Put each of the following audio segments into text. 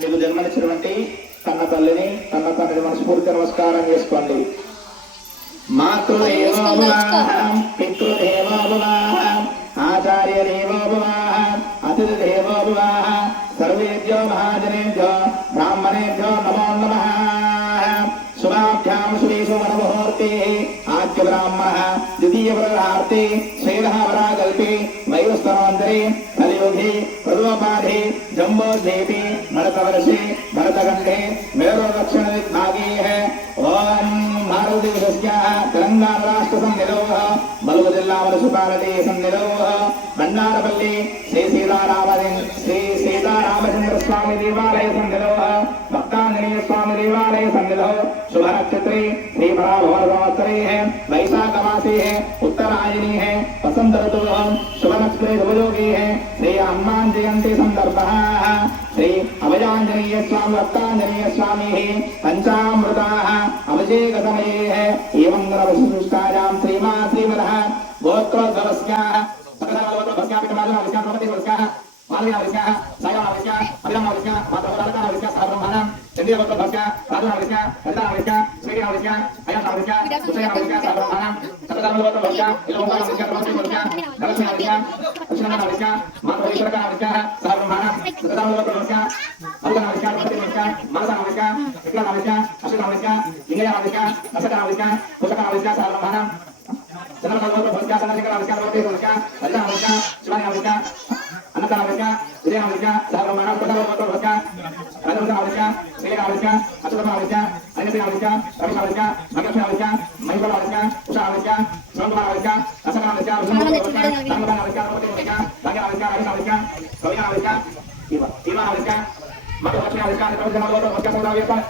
మీకు జన్మనిచ్చినటువంటి కన్న తల్లిని కన్న తండ్రిని మనస్ఫూర్తి నమస్కారం చేసుకోండి. మాతృదేవో భవ, పితృదేవో భవ, ఆచార్యదేవో భవ, అతిథిదేవో భవ, సర్వేభ్యో మహాజనేభ్యో బ్రాహ్మణేభ్యో నమో నమః. శుభాభ్యాం శుభేషు మనముహూర్తే ఆద్య బ్రాహ్మణ ద్వితీయ వరార్తే శ్రేయః వరాకల్పే వైవస్వనాంతరే కలియుగే ప్రథమపాఠే జంబోద్వీపే భరతవర్షే భరతఖండే మేరోదక్షిణ విభాగే ఓం భారతదేశస్య తెలంగాణ రాష్ట్ర సన్నిధో మలుగు జిల్లా మున్సిపాలిటీ సన్నిధో బండారపల్లి శ్రీ సీతారామచంద్ర స్వామి దేవాలయ సన్నిధో భక్తాంజనేయ స్వామి దేవాలయ సన్నిధో शुभ नक्षत्रे श्री भराभर संवत्सरे है वैशाख मासे है उत्तरायणी है वसंत ऋतु शुभ नक्षत्रे शुभयोगी है श्री हनुमान जयंती संदर्भ श्री अभयांजनेय स्वामी भक्तांजनेय स्वामी पंचामृता अभिषेक समये है एवं ग्रहविशिष्टायां श्रीमा श्रीमदः गोत्रोद्भवस्य मालव्यावस्याः सायवावस्याः अभिरामावस्याः मातृकावस्याः सहब्रह्मणां चन्द्रियगोत्रोद्भवस्य राजनावस्याः ललितावस्याः श्रीरावस्याः अयनावस्याः सुषयावस्याः सहब्रह्मणां सततमगोत्रोद्भवस्य इलोकावस्याः प्रभुवस्याः धनस्यावस्याः अक्षणावस्याः मातृकावस्याः सहब्रह्मणां सततमगोत्रोद्भवस्य अरुणावस्याः प्रभुवस्याः मानसावस्याः विक्रमावस्याः अश्विनावस्याः इंगयावस्याः असकावस्याः कुशकावस्याः सहब्रह्मणां सततमगोत्रोद्भवस्य सनशिखरावस्याः प्रभुवस्याः ललितावस्याः शिवायावस्याः अन्नदावस्याः विजयावस्याः सहब्रह्मणां प्रथमगोत्रोद्भवस्य राजवंशावस्याः श्रीरावस्याः अच्युतावस्याः अनियस्यावस्याः रविशावस्याः भाग्यलक्ष्मीवस्याः महिषावस्याः उषावस्याः श्रवणकुमारवस्याः असकावस्याः विष्णुवस्याः धर्मदानवस्याः प्रभुवस्याः भाग्यवस्याः रविशावस्याः कवियावस्याः इवावस्याः मातृलक्ष्मीवस्याः प्रभुजनगोत्रोद्भवस्य सौदाव्यस्याः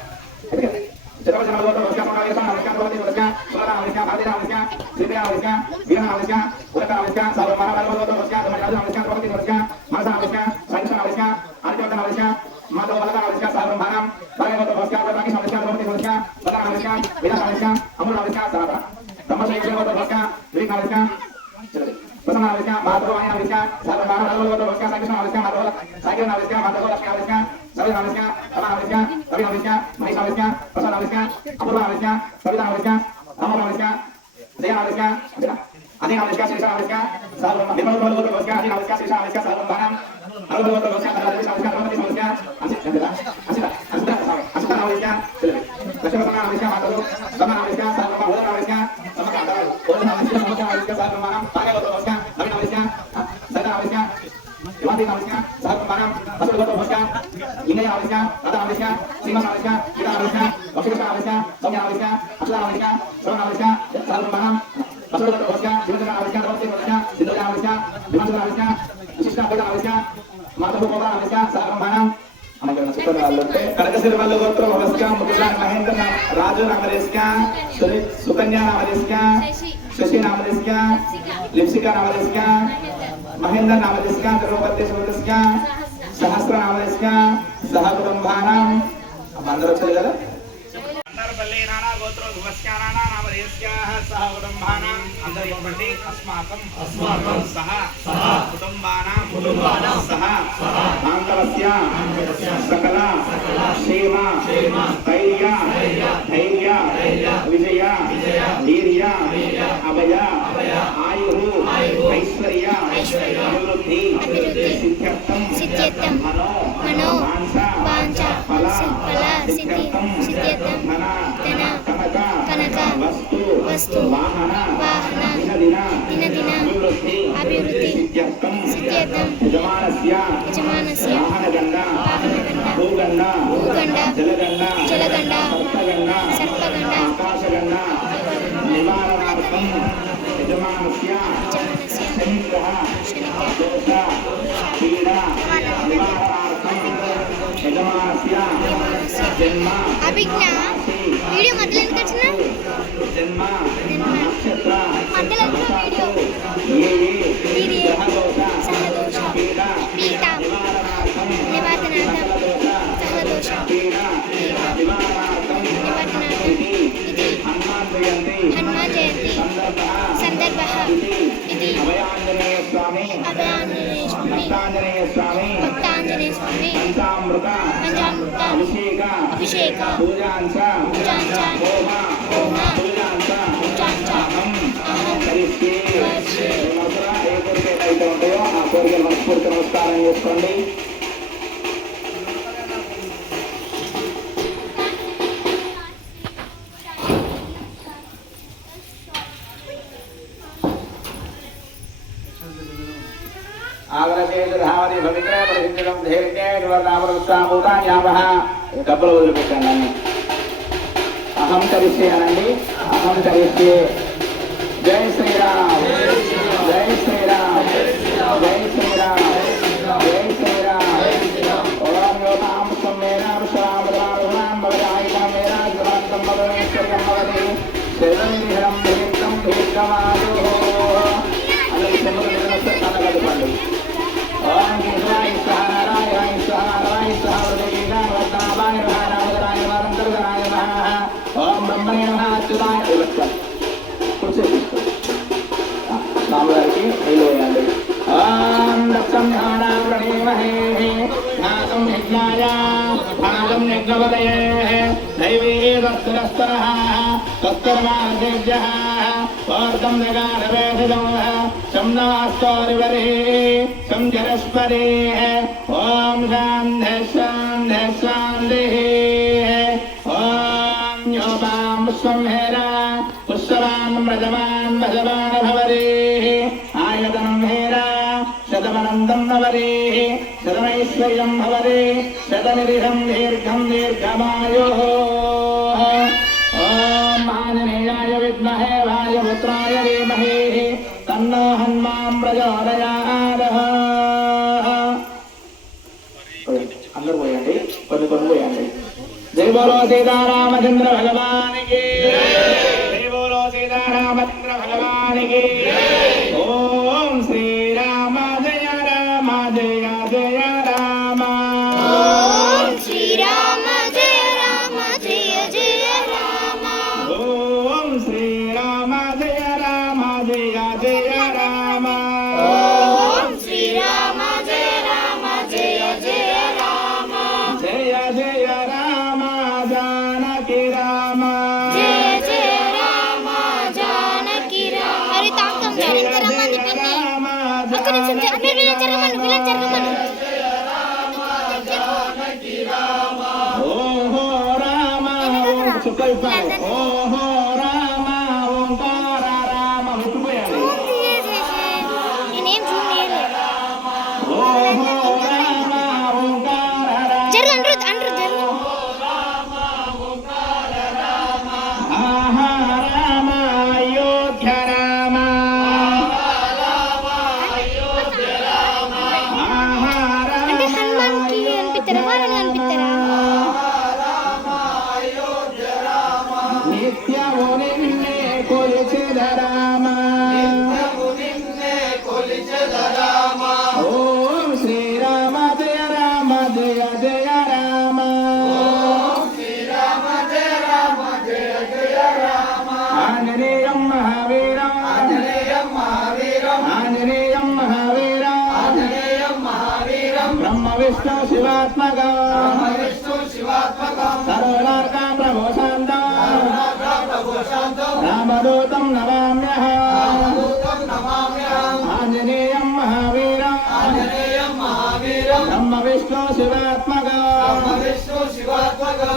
चतुर्भुजनगोत्रोद्भवस्य सौदाव्यस्याः प्रभुवस्याः सुरदावस्याः भादिरावस्याः श्रीदेवावस्याः वीरनावस्याः उदकावस्याः सर्वमहाराजगोत्रोद्भवस्य धर्मराजवस्याः प्रभुवस्याः मनसावस्याः संसावस्याः आदित्यवस्याः माधव बलकावस्याः सहब्रह्मणां भाग्यवस्याः प्रभुवस्याः प्रभुवस्याः बलकावस्याः विलासावस्याः अमूलावस्याः सहब्रह्मणां ब्रह्मशैलवस्याः विवेकावस्याः प्रसन्नावस्याः माधवायनावस्याः सहब्रह्मणां राजवस्याः संकृष्णावस्याः माधव सागिरनावस्याः माधवलक्ष्मीवस्याः सवितावस्याः कलावस्याः कविनावस्याः महिषावस्याः प्रसन्नावस्याः अपूर्वावस्याः सवितावस्याः अमूलावस्याः जयावस्याः अधीनावस्याः श्रीशावस्याः सहब्रह्मणां विमलवस्याः अधीनावस्याः श्रीशावस्याः सहब्रह्मणां अरुणवस्याः राजवस्याः प्रभुवस्याः असितावस्याः लक्ष्मीवस्याः माधव समावस्याः सहब्रह्मणां सहब्रह्मणां भाग्यवस्याः अभिनवस्याः सदावस्याः युवादिनावस्याः सहब्रह्मणां असुरगोत्रोद्भवस्य इंगयावस्याः राधावस्याः श्रीमसावस्याः गीतावस्याः वशिष्ठावस्याः सौम्यावस्याः अचलावस्याः श्रवणावस्याः सहब्रह्मणां असुरगोत्रोद्भवस्य जीवजनावस्याः प्रभुवस्याः सिद्धयावस्याः विमंसनावस्याः विशिष्टावस्याः मातृगोत्रोद्भवस्य सहब्रह्मणां कनकसिर गोत्रोद्भवस्य मुकुला महेंद्र राजू नामदेस्या सुकन्या नामदेस्या शशि नामदेस्या लिप्सिका नामदेस्या महेंद्र नामदेस्या द्रौपदी सुमदेस्या सहस्र नामदेस्या सहकुटुंबानां मंदर चलेगा బండారపల్లి నానా గోత్రోద్భవస్య నానా నామధేయస్యాః సహ కుటుంబానాం అందరూ చెప్పండి అస్మాకం సహ కుటుంబానాం సహ మాంగళ్య సకల క్షేమ ధైర్య విజయ వీర్య అభయ ఆయు ఐశ్వర్య అభివృద్ధి సిద్ధ్యర్థం మనో వాంఛ ఫల సిద్ధ్యర్థం ధన కనక వస్తు వాహన దిన అభివృద్ధి సిద్ధ్యర్థం యజమానస్య వాహనగండ భూగండ జలగండ సర్పగండ ఆకాశగండ నివారణార్థం యజమానస్య శనిగ్రహ దోష పీడ నివారణార్థం యజమానస్య జన్మ అభిజ్ఞ వీడియో మధ్యలో ఎందుకు వచ్చిన జన్మ నక్షత్ర మధ్యలో వీడియో గ్రహ దోష పీడ నివారణార్థం సహదోష పీడ నివారణార్థం ఇది హనుమాన్ జయంతి సందర్భ ఇది అభయాంజనేయ స్వామి భక్తాంజనేయ స్వామి పంచామృత అభిషేక పూజాంచ హోమ పూజాంచ అహం కరిష్యే మధుర ఏ కోరికలు అయితే ఉంటాయో ఆ కోరికలు మనస్ఫూర్తి నమస్కారం చేసుకోండి. ఆగ్రహేధావతి పవిత్ర పరిశుద్ధం ధైర్యవర్ణామృతామూతాన్యామః డబ్బులు వదిలిపెట్టండి అని అహం కరిష్యే అనండి. అహం కరిష్యే. జై శ్రీరామ్ జై శ్రీరామ్ జై శ్రీరామ్ జై శ్రీరామ్. ఓం యోగాం స్వమేనాం శ్రామరాం భవదాయికం మేరాజవంతం భవనేశ్వర్యం భవతి శరణం భీతం భీతమాదో అని చెమరు తనగలపండి. ఓం కృష్ణాయ స్వాహ నారాయణాయ స్వాహ నారాయణ స్వాహ హృదయీనాయ రత్నాభాయ నారాయణాయ వరంతర్గణాయ నమః. ఓం బ్రహ్మణే నమః అచ్యుతాయ ఇలక్ష్యం రాముగారికి నీళ్ళు వేయండి. ఓం దక్షం ధ్యానం ప్రణీమహే ధ్యాతం యజ్ఞాయ భాగం యజ్ఞపదయే దైవీ దస్తరస్తరః తత్తర్మాదేభ్యః వార్తం జగాఢవేషజం సంనాస్తోరివరే సంజరస్పరే. ఓం శాంతి శాంతి శాంతి. ఓం యోగాం స్వంహేరా పుష్పవాన్ వ్రజవాన్ భజవాన్ భవరే ఆయతనం హేరా శతమనందం భవరే శతమైశ్వర్యం భవరే శతనిరిహం దీర్ఘం దీర్ఘమాయుః. ఓం ఆంజనేయాయ విద్మహే వాయుపుత్రాయ ధీమహి తన్నో హనుమాన్ ప్రచోదయాత్. అందరూ పోయండి, కొన్ని పోయండి. జై బోలో సీతారామచంద్ర భగవానికి. జై బోలో సీతారామచంద్ర భగవానికి. ఓం శ్రీరామ జయ రామ జయ జయ రామ. ఓం శ్రీరామ జయ రామ జయ జయ రామ. ఓం శ్రీరామ జయ రామ జయ జయ రామ. ఓం శ్రీరామ జయ రామ జయ జయ రామ. జయ జయ రామ జానకి రామ. జయ జయ రామ జానకి రామ. అరే తాకం జరగమని పిన్ని ఒక్క నిమిషం జరగమను పిల్ల జరగమను. ఓహో రామ ఓహో రామ ఓంకార రామ ముట్టుపోయాడు. నేనేం చూడలేదు. ఓహో రామ ఓంకార రామ. జరుగు అండ్రు జరుగు. ఆహా రామ అయోధ్య రామ. ఆహా అంటే రామ హనుమాన్కి అనిపిస్తారా వాళ్ళని అనిపిస్తారా? నిత్యము నిన్నే కొలిచెద రామ. ఓం శ్రీరామ జయ రామ జయ జయ రామ. ఆంజనేయం మహావీరం ఆంజనేయం మహావీరం బ్రహ్మ విష్ణు శివాత్మకం సర్వలోక ప్రభో శాంతం రామదూతం నమామ్యహం. ఆంజనేయం మహావీరం బ్రహ్మ విష్ణు శివాత్మకం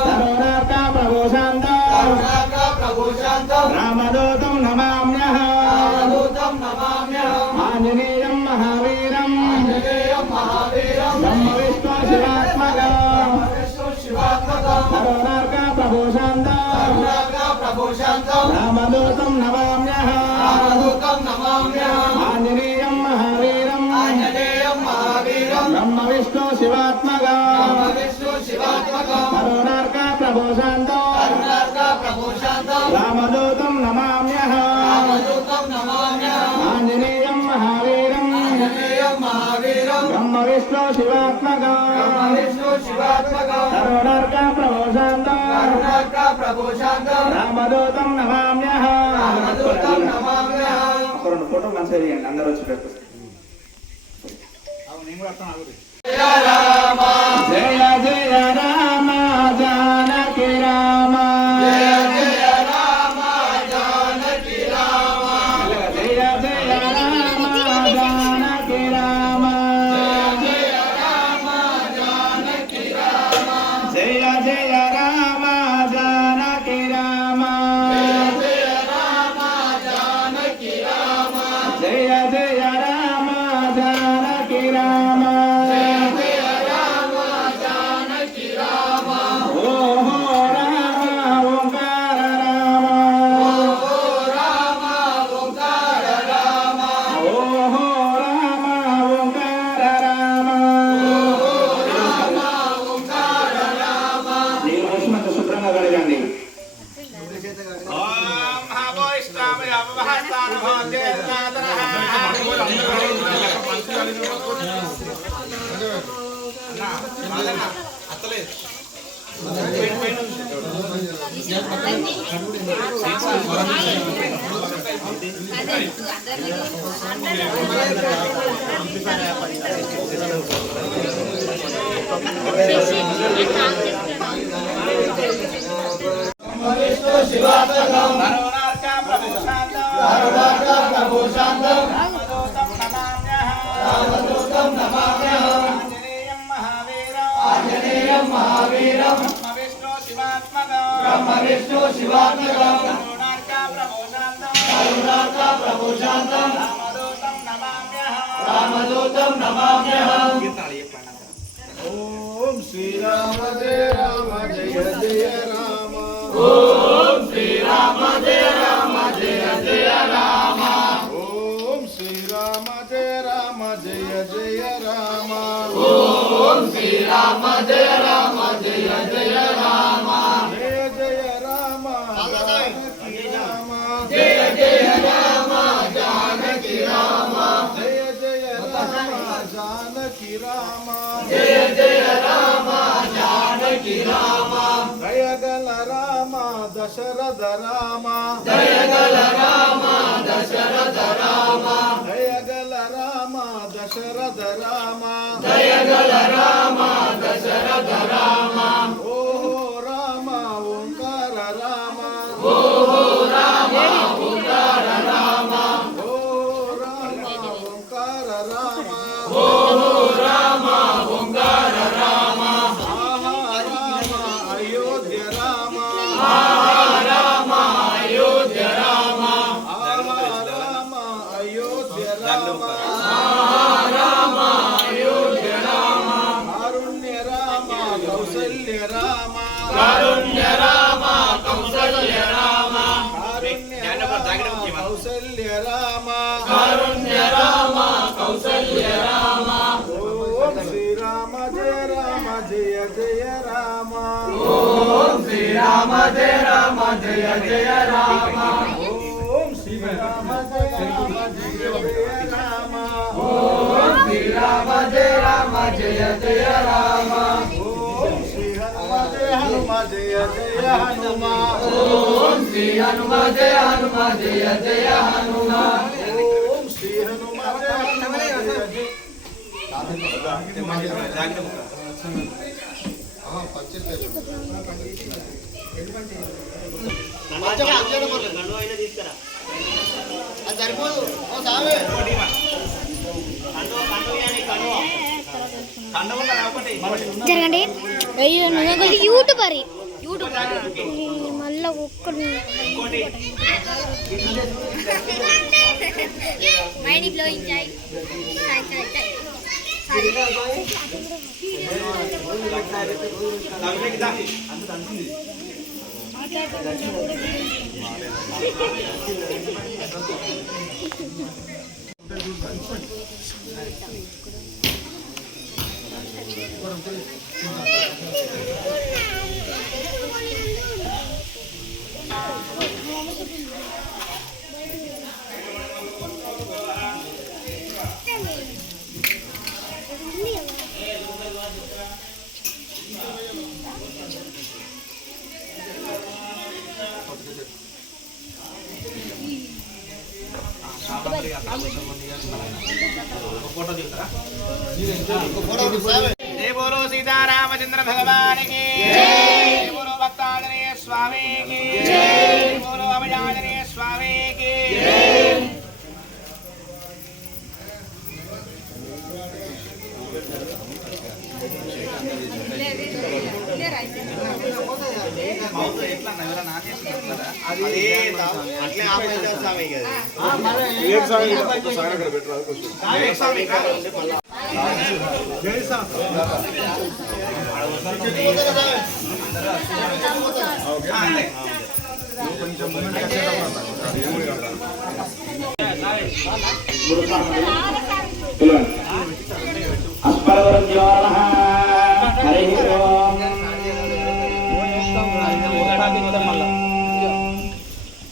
సర్వలోక ప్రభో శాంతం రామదూతం నమామ్యహం. ఆంజనేయం మహావీరం బ్రహ్మ విష్ణు శివాత్మకం సర్వలోక రామదూతం నమామ్యహం ఆంజనేయం మహావీరం బ్రహ్మ విష్ణు శివాత్మకం కరుణార్క ప్రభో శాంతం రామదూతం నమామ్యహం ఆంజనేయం మహావీరం బ్రహ్మ విష్ణు శివాత్మకం కరుణార్క ప్రభో శాంతం రామదూతం నమామ్యహం. ఒక రెండు ఫోటోలు మంచిగా తీయండి అందరూ వచ్చేటట్టు. జయ జయ రామ జానకి రామ జయ జయ రామ జానకి రామ జయ జయ రామ జానకి రామ జయ రామ జానకి రామ జయ జయ రామ జానకి రామ జయ రామ జానకి రామ జయ జయ రామ జానకి రామ బ్రహ్మ విష్ణు శివాత్మకం కరుణార్క ప్రభో శాంతం రామదూతం నమామ్యహం. ఓం శ్రీరామ జయ రామ జయ జయ రామ ఓం శ్రీరామ జయ రామ జయ జయ రామ ఓం శ్రీరామ జయ రామ జయ జయ రామ ఓం శ్రీరామ జయ రామ జయ జయ రామ జయ జయ రామ జయ జయ రామ జానకి రామ జయ జయ రామ జానకి రామ జయ జయ రామ జానకి రామ దయగల రామ దశరథ రామ దయగల రామ దశరథ రామ దయగల రామ దశరథ రామ దయగల రామ దశరథ రామ ఓహో రామ ఓంకార రామ ఓహో రామ ఓంకార రామ ఓహో రామ ఓంకార రామ ఓహో రామ ఓంకార రామ ఆహా రామ అయోధ్య రామ ఆహా రామ అయోధ్య రామ ఆహా రామ అయోధ్య రామ ఆహా రామ అయోధ్య రామ కారుణ్య రామ కౌసల్య రామ కారుణ్య రామ కౌసల్య రామ కారుణ్య రామ కౌసల్య రామ కారుణ్య రామ కౌసల్య రామ ఓం శ్రీరామ జయ రామ జయ జయ రామ ఓం శ్రీరామ జయ రామ జయ జయ రామ ఓం శ్రీరామ జయ రామ జయ జయ రామ ఓం శ్రీరామ జయ రామ జయ జయ రామ ఓం శ్రీ హనుమ జయ హనుమ జయ జయ హనుమ ఓం శ్రీ హనుమ జయ హనుమ జయ జయ హనుమ ఓం శ్రీ హనుమ జయ హనుమ జయ జయ జరగండి యూట్యూబర్ మళ్ళీ ఒక్కడు మైండ్ బ్లోయింగ్ జాయ్ जय बोलो सीतारामचंद्र भगवान की जय, बोलो भक्तांजनेय स्वामी की जय, बोलो अभयांजनेय स्वामी की जय।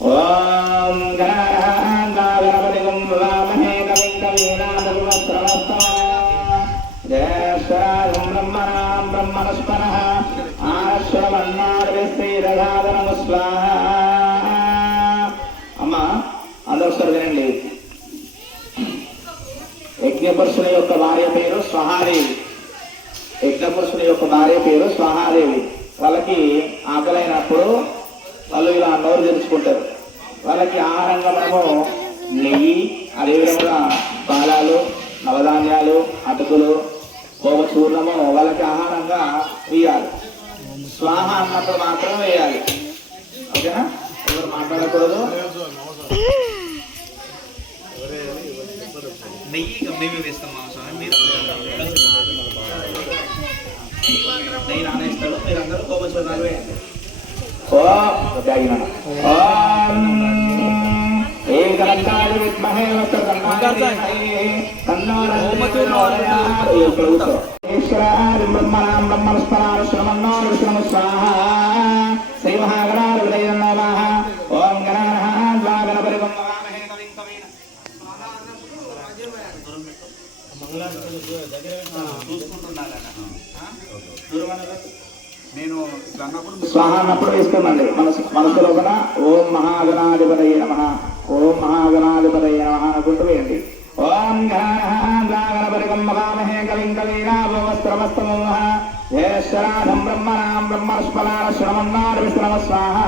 ओम गणानागणपतिगं वामहे कविं कवीनामरुणस्रवस्तमः जयश्वराजं ब्रह्मणां ब्रह्मणस्पनः आश्रमन्नार्विश्रीरघाधनमु स्वाहा। అమ్మా అందరూ ఒకసారి వినండి. యజ్ఞపురుషుని యొక్క భార్య పేరు స్వహాదేవి. యజ్ఞపురుషుని యొక్క భార్య పేరు స్వహాదేవి. వాళ్ళకి ఆకలైనప్పుడు వాళ్ళు ఇలా నోరు తెరుచుకుంటారు. వాళ్ళకి ఆహారంగా మనము నెయ్యి, అదేవిధంగా బాలాలు, నవధాన్యాలు, అటుకులు, గోవ చూర్ణము వాళ్ళకి ఆహారంగా వేయాలి. స్వాహ అన్నప్పుడు మాత్రం వేయాలి. ఓకేనా? ఎవరు మాట్లాడకూడదు. నెయ్యి మేమే వేస్తాం స్వామి, మీరు నెయ్యి నానేస్తాడు, మీరందరూ గోవ చూర్ణాలు వేయండి. ఏకరంగాయ విద్మహే బ్రహ్మణాం బ్రహ్మణస్పరాం శ్రమన్నో విష్ణు స్వాహా. శ్రీ మహాగణాధిపతయే నమః. ఓం గణానాథ గణపతిం వవామహే కవిం కవీన నేను స్వాహ అన్నప్పుడు వేసుకోమండి. మనసులో కూడా ఓం మహాగణాధిపతయే నమః, ఓం మహాగణాధిపతయే నమః అనుకుంటూ వేయండి. ఓం గణపతిం వవామహే కవిం కవీనామస్త్రమస్తమః జయశ్వరాధం బ్రహ్మణాం బ్రహ్మస్పనాన శ్రమన్నార్ విశ్రమ స్వాహా.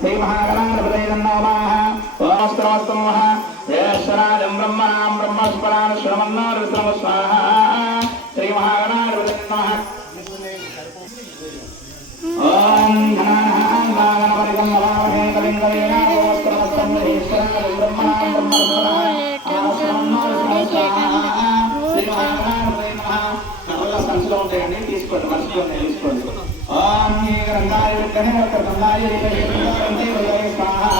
శ్రీ మహాగణాధిపతయే నమః. ఓం అస్త్రమస్తమః జయశ్వరాధం బ్రహ్మణాం బ్రహ్మస్పనాన శ్రమన్నార్ విశ్రమ స్వాహా. శ్రీ మహాగణాధిపతయే నమః. ఓం గణపతిం వవామహే కవిం కవీనామస్త్రమస్తమః జయశ్వరాధం బ్రహ్మణాం బ్రహ్మస్పనాన సంచులో ఉంటాయండి, తీసుకోండి. మనుషులు ఉన్నాయి, తీసుకోండి. ఓం గ్రంథాయ విద్మహే వక్రతుండాయ ధీమహి స్వాహా.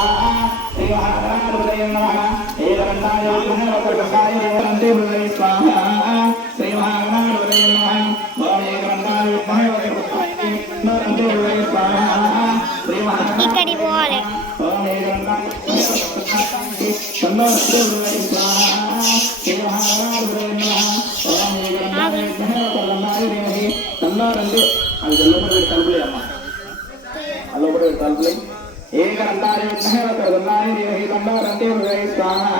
శ్రీ మహాగణాధిపతయే నమః. ఏ గ్రంథాయ విద్మహే వక్రతుండాయ ధీమహి స్వాహా. శ్రీ మహాగణాధిపతయే నమః. ఓం ఏ గ్రంథాయ విద్మహే వక్రతుండాయ ధీమహి స్వాహా. శ్రీ మహాగణాధిపతయే ఇక్కడికి పోవాలి. ఓం ఏ గ్రంథాయ స్వాహా. శ్రీ మహాగణాధిపతయే నమః. ఓం ఏ గ్రంథాయ విద్మహే వక్రతుండాయ ధీమహి తన్నోరండి. అది లోపల తలుపులే అమ్మా, లోపల తలుపులే. ఏ గ్రంథాయ విద్మహే వక్రతుండాయ ధీమహి తన్నోరండి స్వాహా.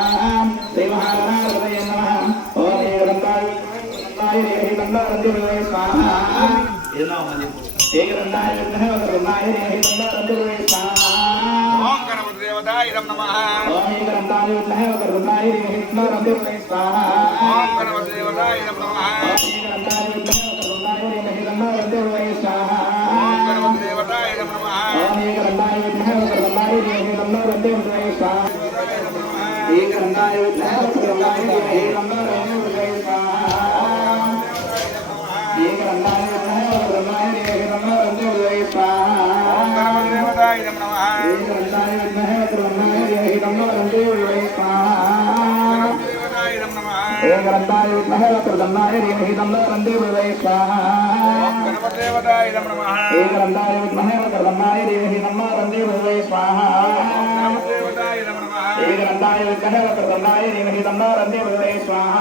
శ్రీ మహాగణాధిపతయే నమః. ఓం ఏ గ్రంథాయ ధీమహి తన్నోరండి స్వాహా. ఏ గ్రంథాయ విద్మహే వక్రతుండాయ ధీమహి తన్నోరండి స్వాహా. ఓం గణపతి దేవతాయ నమః. ఓం ఏ గ్రంథాయ విద్మహే వక్రతుండాయ ధీమహి తన్నోరండి స్వాహా. ఓం గణపతి దేవతాయ నమః. ఓం ఏ గ్రంథాయ విద్మహే వక్రతుండాయ ధీమహి తన్నోరండి స్వాహా. ఓం గణపతి దేవతాయ నమః. ఓం ఏ గ్రంథాయ విద్మహే వక్రతుండాయ ధీమహి తన్నోరండి స్వాహా. ఏ గ్రంథాయ విద్మహే వక్రతుండాయ ధీమహి తన్నోరండి స్వాహా. ఏ గ్రంథాయ విద్మహే వక్రతుండాయ ధీమహి తన్నోరండి స్వాహా. ఓం గణపతి దేవతాయ ఏకదంతాయ విద్మహే వక్రతుండాయ ధీమహి తన్నో దందే ప్రచోదయాత్ స్వాహా ఏకదంతాయ విద్మహే వక్రతుండాయ ధీమహి తన్నో దందే ప్రచోదయాత్ స్వాహా ఏకదంతాయ విద్మహే వక్రతుండాయ ధీమహి తన్నో దందే ప్రచోదయాత్ స్వాహా ఏకదంతాయ విద్మహే వక్రతుండాయ ధీమహి తన్నో దందే ప్రచోదయాత్ స్వాహా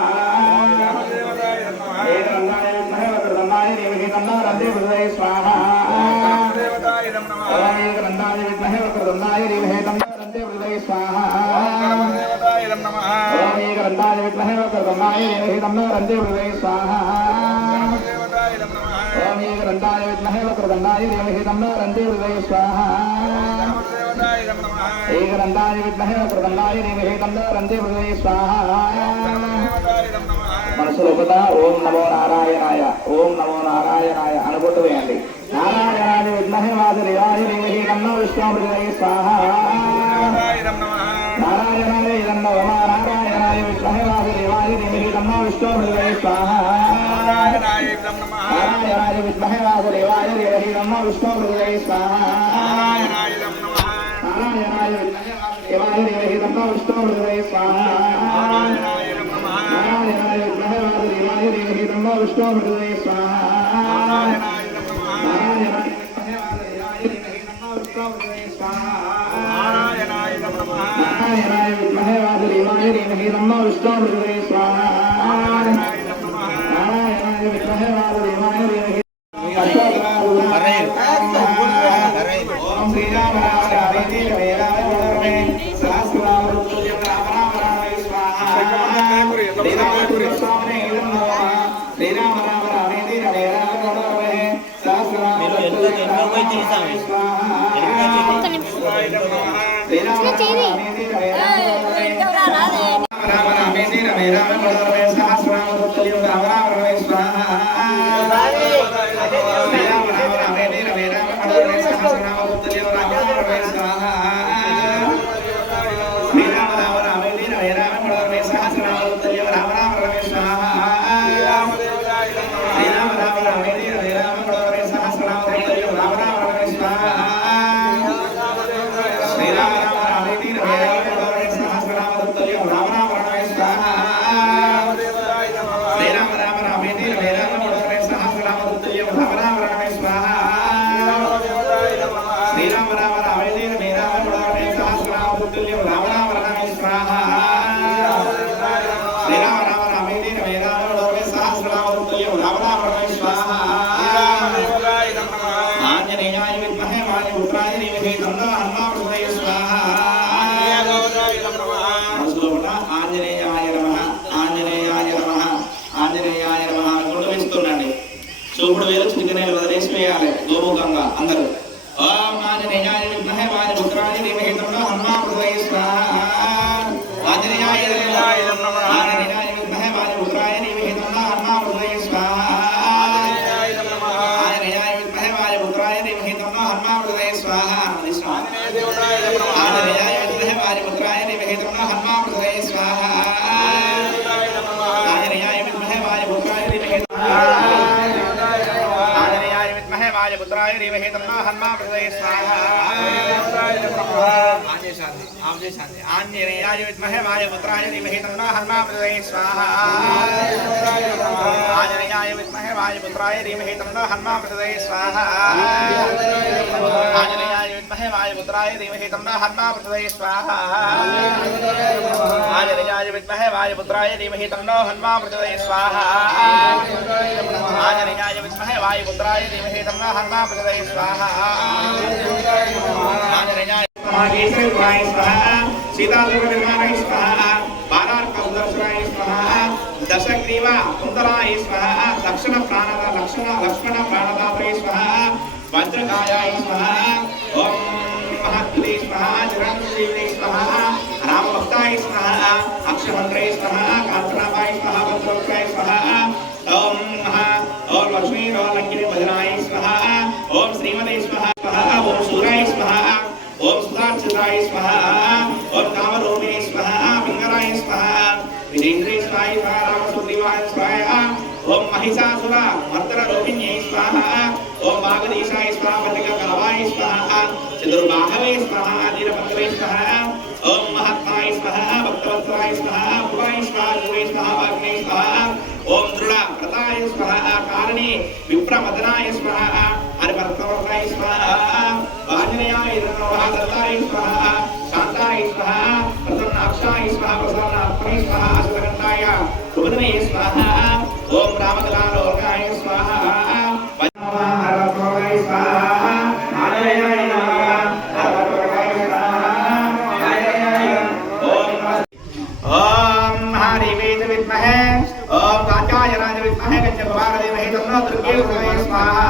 ఏకదంతాయ విద్మహే వక్రతుండాయ ధీమహి తన్నో దందే ప్రచోదయాత్ స్వాహా ఏకదంతాయ విద్మహే వక్రతుండాయ ధీమహి తన్నో దందే ప్రచోదయాత్ స్వాహా ఏకదంతాయ విద్మహే వక్రతుండాయ ధీమహి తన్నో దందే ప్రచోదయాత్ స్వాహా ఏకదంతాయ విద్మహే వక్రతుండాయ ధీమహి తన్నో దందే ప్రచోదయాత్ స్వాహా ఏకదంతాయ విద్మహే వక్రతుండాయ ధీమహి తన్నో దందే ప్రచోదయాత్ స్వాహా మనసులో ఒకట ఓం నమో నారాయణాయ ఓం నమో నారాయణాయ అనుకుంటూ వేయండి. నారాయణాయ విద్మహే వాసుదేవాయ ధీమహి తన్నో విష్ణు ప్రచోదయాత్ స్వాహా నారాయణాయ ఇదన్నో నారాయణాయ విద్మహే వాసుదేవాయ ధీమహి తన్నో విష్ణు ప్రచోదయాత్ స్వాహా నారాయణాయ విద్మహే వాసుదేవాయ ధీమహి తన్నో విష్ణు ప్రచోదయాత్ స్వాహా నారాయణాయ విద్మహే వాసుదేవాయ ధీమహి తన్నో విష్ణు ప్రచోదయాత్ స్వాహా నారాయణాయ విద్మహే వాసుదేవాయ ధీమహి తన్నో విష్ణు ప్రచోదయాత్ స్వాహా నారాయణాయ విద్మహే వాసుదేవాయ ధీమహి తన్నో విష్ణు ప్రచోదయాత్ స్వాహా నారాయణాయ విద్మహే వాసుదేవాయ ధీమహి తన్నో విష్ణు ప్రచోదయాత్ స్వాహా నారాయణాయ విద్మహే వాసుదేవాయ ధీమహి ఓం శ్రీరామ రామ రామేతి రమే రామ రమే సహస్రనామ తుల్యం రామ రామ రామే స్వాహా శ్రీరామ రామ రామేతి రమే రామ రమే సహస్రనామ తుల్యం రామ రామ రామే స్వాహా ఒక్క నిమిషం శ్రీరామ రామ రామేతి రమే రామ రమే సహస్రనామ తుల్యం రామ రామ రామే స్వాహా శ్రీరామ రామ రామేతి రమే రామ రమే సహస్రనామ తుల్యం రామ రామ రమే స్వాహా శ్రీరామ రామ రామేతి రమే రామ రమే సహస్రనామ తుల్యం రామ రామ రమే స్వాహా శ్రీరామ రామ రామేతి రమే రామ రమే సహస్రనామ తుల్యం రామ రామ రమే స్వాహా శ్రీరామ రామ రామేతి రమే రామ రమే సహస్రనామ తుల్యం రామ రామ రమే స్వాహా శ్రీరామ రామ రామేతి రమే రామ రమే సహస్రనామ తుల్యం రామ రామ రమే స్వాహా శ్రీరామ రామ రామేతి రమే రామ రమే సహస్రనామ తుల్యం రామ రామ రమే స్వాహా శ్రీరామ రామ రామేతి రమే రామ రమే సహస్రనామ తుల్యం రామ రామ రమే స్వాహా ఆంజనేయాయ విద్మహే వాయుపుత్రాయ ధీమహి తన్నో హనుమాన్ ప్రచోదయాత్ స్వాహా మనసులో ఉన్న ఆంజనేయాయ నమః ఆంజనేయాయ నమః ఆంజనేయాయ నమః అనుకుంటూ వేస్తుండండి. చూపుడు వేలు చిటికనేలు వదిలేసి వేయాలి గోముఖంగా అందరూ. ఓం ఆంజనేయాయ విద్మహే వాయుపుత్రాయ ధీమహి తన్నో హనుమాన్ ప్రచోదయాత్ స్వాహా ఆంజనేయాయ నమః ఆంజనేయాయ విద్మహే వాయుపుత్రాయ ధీమహి తన్నో హనుమాన్ ప్రచోదయాత్ స్వాహా ఆంజనేయాయ విద్మహే వాయుపుత్రాయ ధీమహి తన్నో హనుమాన్ ప్రచోదయాత్ స్వాహా ఆంజనేయాయ విద్మహే వాయుపుత్రాయ ధీమహి తన్నో హనుమాన్ ప్రచోదయాత్ స్వాహా ఆంజనేయాయ విద్మహే వాయుపుత్రాయ ధీమహి ఆంజనేయాయ విద్మహే వాయుపుత్రాయ ధీమహి తన్నో హనుమాన్ ప్రచోదయాత్ స్వాహా ఆంజనేయాయ విద్మహే వాయుపుత్రాయ ధీమహి తన్నో హనుమాన్ ప్రచోదయాత్ స్వాహా ఆంజనేయాయ విద్మహే వాయుపుత్రాయ ధీమహి తన్నో హనుమాన్ ప్రచోదయాత్ స్వాహా ఆంజనేయాయ విద్మహే వాయుపుత్రాయ ధీమహి తన్నో హనుమాన్ ప్రచోదయాత్ స్వాహా ఆంజనేయాయ విద్మహే వాయుపుత్రాయ ధీమహి తన్నో హనుమాన్ ప్రచోదయాత్ స్వాహా ఆంజనేయాయ విద్మహే వాయుపుత్రాయ ధీమహి తన్నో హనుమాన్ ప్రచోదయాత్ స్వాహా ఆంజనేయాయ మహాగేశ్వరాయ స్వాహా సీతాదేవి నిర్మాణాయ స్వాహా బాలార్క ఉదర్శనాయ స్వాహా దశగ్రీవ కుందరాయ స్వాహా లక్ష్మణ ప్రాణదాతాయ స్వాహా వజ్రకాయాయ స్వాహా ఓం మహాత్రే స్వాహా జగన్దేవే స్వాహా రామభక్తాయ స్వాహా అక్షమంత్రే స్వాహా కాంతనామాయ స్వాహా భద్రవక్తాయ స్వాహా ఓం లక్ష్మీ లంకిని భజనాయ స్వాహా ఓం శ్రీమతే స్వాహా ఓం సూరాయ స్వాహా ఓం సుధార్చితాయ స్వాహా ఓం కామరూపిణే స్వాహా పింగళాయ స్వాహా విజేంద్రే స్వాహా రామసుగ్రీవాయ స్వాహా ఓం మహిషాసుర మర్దన రూపిణ్యై స్వాహా ఓం వాగదీశాయ స్వాహా వల్లిక కలవాయ స్వాహా चतुर्बाहवे स्वाहा नीलपत्रवे स्वाहा ओम महात्माय स्वाहा भक्तवत्सलाय स्वाहा भुवाय स्वाहा गुरुवे स्वाहा वाग्मे स्वाहा ओम दृढ़ प्रदाय स्वाहा कारणे विप्रमदनाय स्वाहा हरिभक्तवत्सलाय स्वाहा आंजनेयाय नमः दत्ताय स्वाहा शांताय स्वाहा प्रसन्नाक्षाय स्वाहा प्रसन्नात्मने स्वाहा अशुभकंठाय शुभदने स्वाहा ओम रामकलालोकाय स्वाहा हरभक्तवत्सलाय स्वाहा आंजनेयाय ओम कात्यायनाय विद्महे गंजकुमारदेवहे तन्नो दुर्गे विद्महे स्वाहा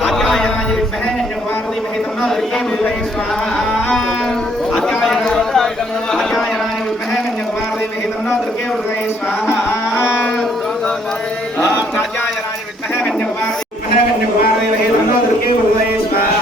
कात्यायनाय विद्महे गंजकुमारदेवहे तन्नो दुर्गे विद्महे स्वाहा कात्यायनाय विद्महे गंजकुमारदेवहे तन्नो दुर्गे विद्महे स्वाहा ओम कात्यायनाय विद्महे गंजकुमारदेवहे तन्नो दुर्गे विद्महे स्वाहा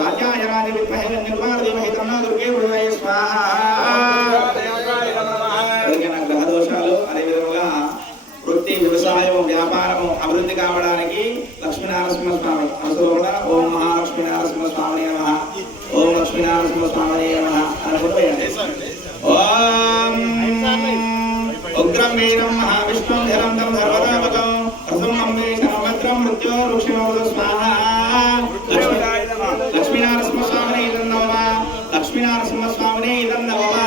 कात्यायनाय विद्महे गंजकुमारदेवहे तन्नो दुर्गे विद्महे स्वाहा వృత్తి వ్యవసాయం వ్యాపారం అభివృద్ధి కావడానికి లక్ష్మీనారసింహ స్వామి అనుసరణ ఓం మహాలక్ష్మీనారసింహ స్వామి నమః ఓం లక్ష్మీనారసింహ స్వామి నమః అనుకుంటే ఓం ఉగ్రం వీరం మహావిష్ణుం ధరం సర్వదావకం రసంబే సర్వత్రం మృత్యోరుక్షిణోద స్వాహా లక్ష్మీనారసింహ స్వామినే ఇదన్నవా లక్ష్మీనారసింహ స్వామినే ఇదన్నవా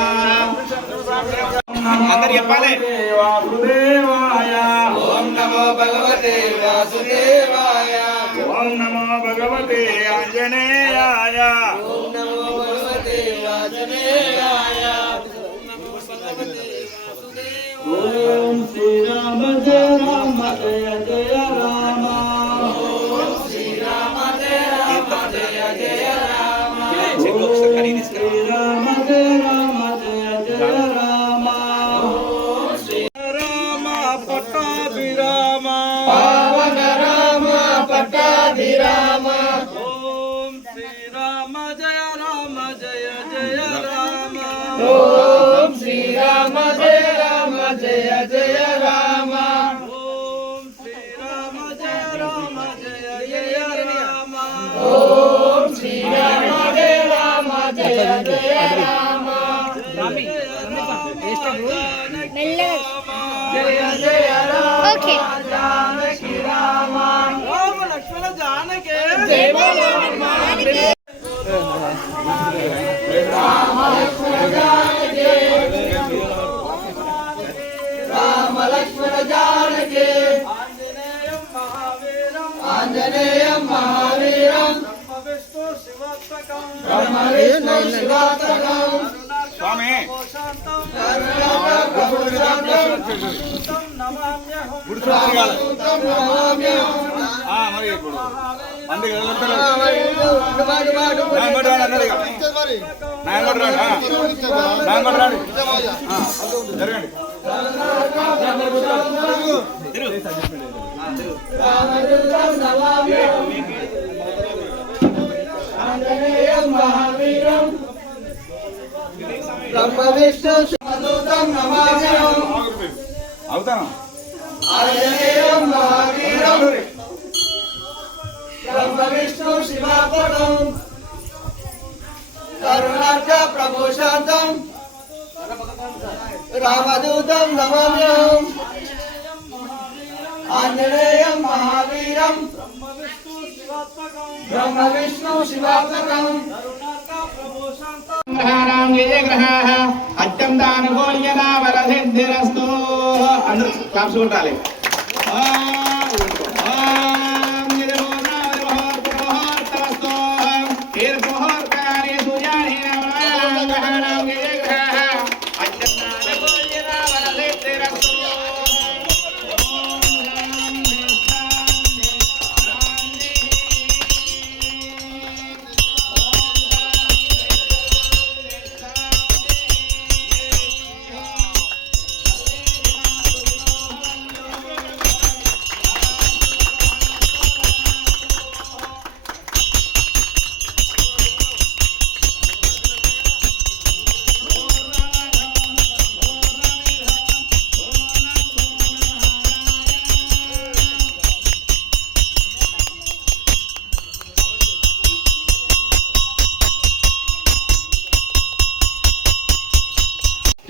అందరు చెప్పాలి వాసుదేవాయ ఓం నమో భగవతే వాసుదేవాయ ఓం నమో భగవతే ఆంజనేయాయ ఓం నమో భగవతే ఆంజనేయాయ ఓం శ్రీరామ జయ రామ జయ జయ రామ ఓం శ్రీరామ జయ రామ జయ జయ రామ ఓం శ్రీరామ జయ రామ జయ జయ రామ ఓం శ్రీరామ పట్టాభిరామ పావన రామ పట్టాభిరామ ఓం శ్రీరామ జయ రామ జయ జయ రామ ఓం శ్రీరామ జయ రామ జయ జయ రామ ఓం శ్రీరామ జయ రామ జయ జయ రామ ఓం శ్రీరామ జయ రామ జయ జయ రామ జయ జయ రామ ఓకే జానకి రామ రామ లక్ష్మణ జానకి జయ బోలో హనుమానికి రామ లక్ష్మణ జానకి రామ లక్ష్మణ జానకి ఆంజనేయం మహావీరం బ్రహ్మ విష్ణు శివాత్మకం స్వామి జరగండి మహావీరం బ్రహ్మ విష్ణు శివదూతం నమామ్యహం అవుతాను ఆంజనేయం మహావీరం బ్రహ్మ విష్ణు శివాపదం కరుణార్క ప్రభు శాంతం రామదూతం నమామ్యహం ఆంజనేయం మహావీరం బ్రహ్మ విష్ణు శివాత్మకం గ్రహాణం ఏ గ్రహాః అత్యంతానుకూల్యతా వరసిద్ధిరస్తు అందరూ క్లాప్స్ కొట్టాలి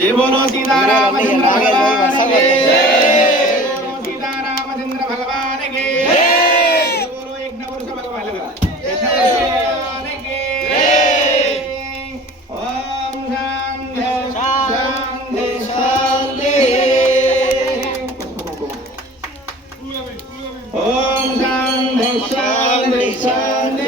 जय बोलो सीतारामचंद्र भगवान के जय बोलो सीतारामचंद्र भगवान के जय बोलो एक नवरुष भगवान लगा भगवान के जय ओम शांति शांति शांति ओम शांति शांति शांति